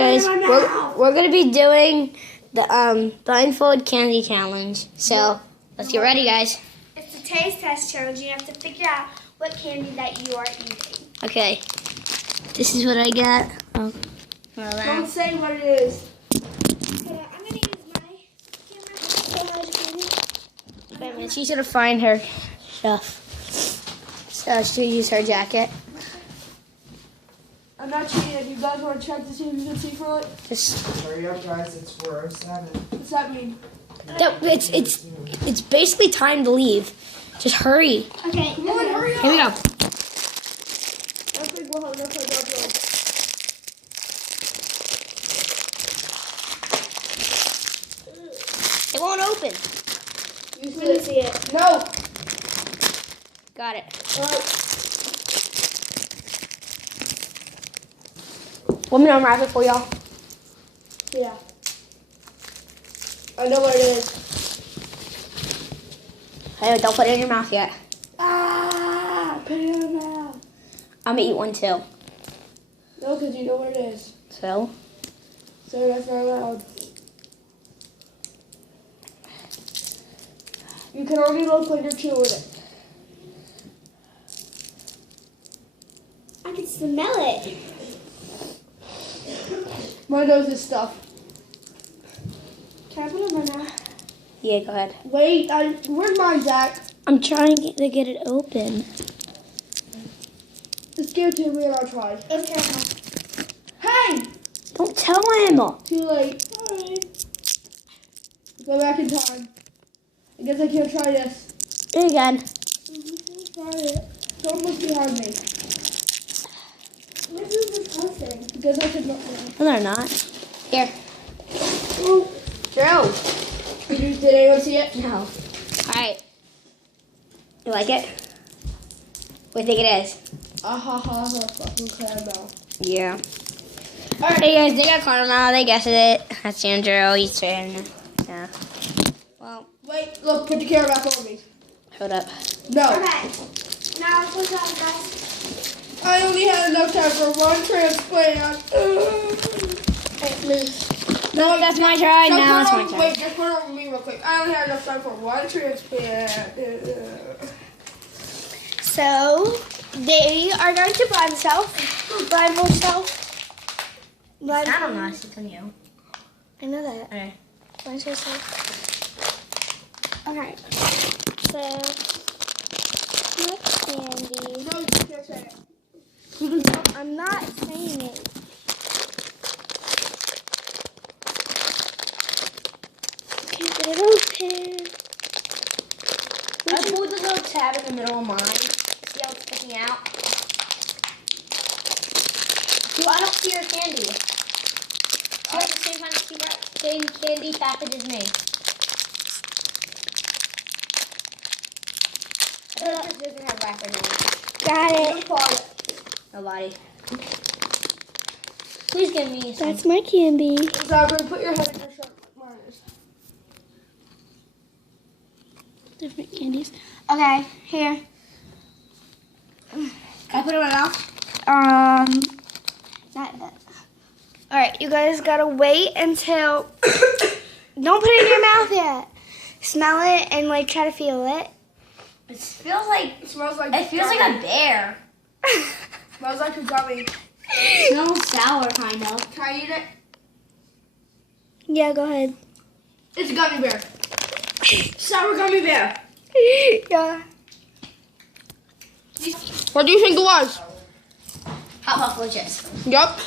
guys, we're gonna be doing the blindfold candy challenge. So let's get ready, guys. It's a taste test challenge. You have to figure out what candy that you are eating. Okay, this is what I got. Oh, Don't say what it is. I'm gonna use my camera so much candy. wait a minute, she's gonna find her stuff. So she'll use her jacket. I'm not cheating. If you guys want to check to see if you can see through it. Just Hurry up, guys! It's 4:07. What's that mean? it's basically time to leave. Just hurry. Okay, come on, hurry up. Here we go. It won't open. You can see it. No. Got it. Want me to unwrap it for y'all? Yeah. I know what it is. Hey, don't put it in your mouth yet. Ah! Put it in my mouth. I'm gonna eat one too. No, because you know what it is. So, So that's not allowed. You can only look when you're chewing it. I can smell it. My nose is stuffed. Can I put it in my mouth? yeah, go ahead. Wait, where's mine, Zach? I'm trying to get it open. Just give it to me and I'll try. Okay. Hey! Don't tell him. Too late. Alright. Go back in time. I guess I can't try this. There you go. Try it. Don't look behind me. What is this happening? Because I could not. No, they're not. Here. Oh. Drew. Did anyone see it? No. Alright. You like it? What do you think it is? Fucking caramel. Yeah. Alright, hey guys, they got caramel. They guessed it. That's Andrew. He's saying. Yeah. Well, Wait, look, put the camera back on me. hold up. No. Okay. Now what's up, guys? I only had enough time for one transplant. No, that's my try. No, Now it's my wait, turn. just put it over me real quick. I only had enough time for one transplant. So they are going to blindfold self. I don't know. It's on you. I know that. Okay. Blindfold self. Okay. So what candy? No, you can't say it. I'm not saying it. Can't get it open. I pulled the little tab in the middle of mine. See how it's sticking out? Dude, I don't see your candy. You have the same candy package as me. I think this doesn't have wrapper in it. Got it. Nobody. Please give me some. That's my candy. Zachary, put your head in your shirt like mine is. Different candies. Okay, here. Can I put it in my mouth? Not that. All right, you guys gotta wait until. Don't put it in your mouth yet. Smell it and like try to feel it. It feels like It smells like a bear. Smells like a gummy. It smells sour, kind of. Can I eat it? Yeah, go ahead. It's a gummy bear. Sour gummy bear. Yeah. What do you think it was? Hot Buffalo chips. Yup.